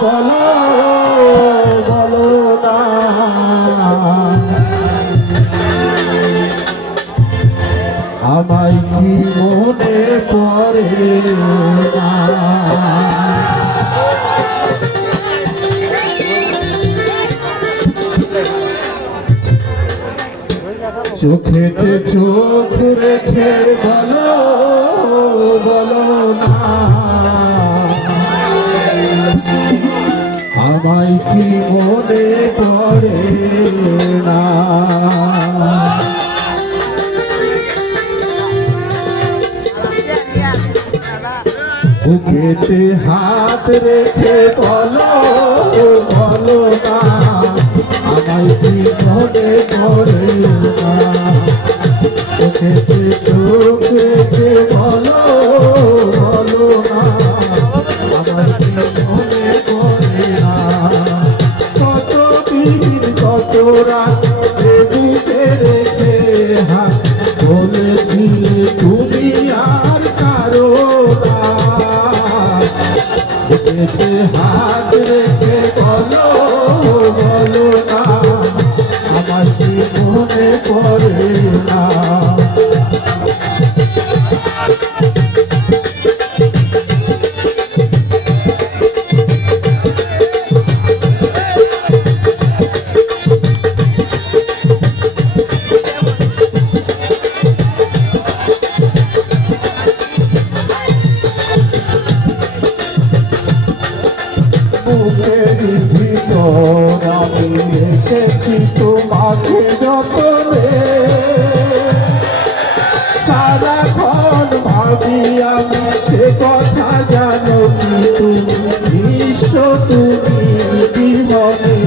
বলো বলো না আমায় কি মনে পড়ে না চোখেতে চোখ রেখে বলো বলো না আমায় কি মনে পড়ে না বুকেতে হাত রেখে বলো বলো না আমায় কি মনে পড়ে না চোখেতে চোখ রেখে বলো বলো না আমায় কি মনে পড়ে না কতদিন কত রাত বুকে রেখে হাত বলেছিলে তুমি আর কারো না বুকেতে হাত রেখে বলো বলো না আমার কি মনে পড়ে না বুকের ভিতর আমি রেখেছি তোমাকে যতনে সারাক্ষণ ভাবি আমি সে কথা জানো কি তুমি বিশ্ব তুমি জীবনে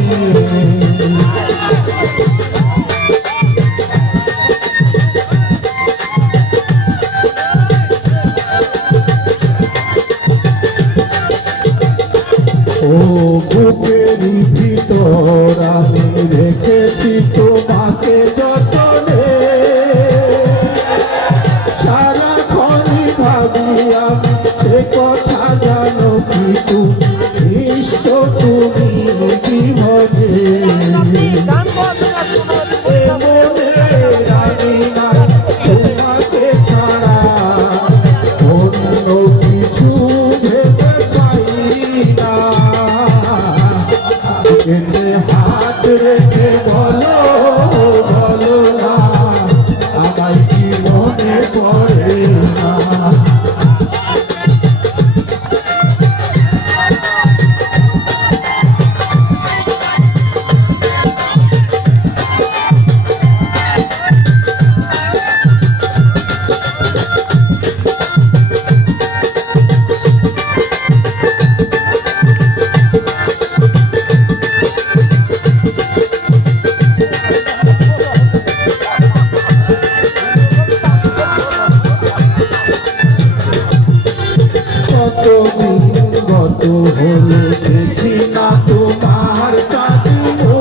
ও বুকের ভিতর আমি রেখেছি তোমাকে যতনে সারাক্ষণই ভাবি আমি সে কথা জানো কি তুমি বিশ্ব তুমি জীবনে জানি না তোমাকে ছাড়া অন্য কিছু ভেবে পাই না বুকেতে হাত রেখে বলো বলো না আমায় কি মনে পড়ে না কতদিন গত হলো দেখি না তোমার চাঁদমো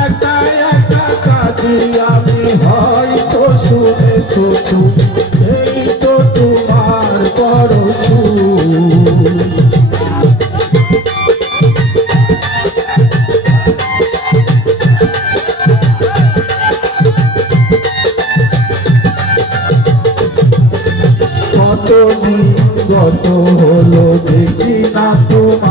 একা একা কাঁদি আমি হয়তো শুনেছো তুমি সেই তো তোমার বড় সুর কতদিন গত হলো দেখি না তোমার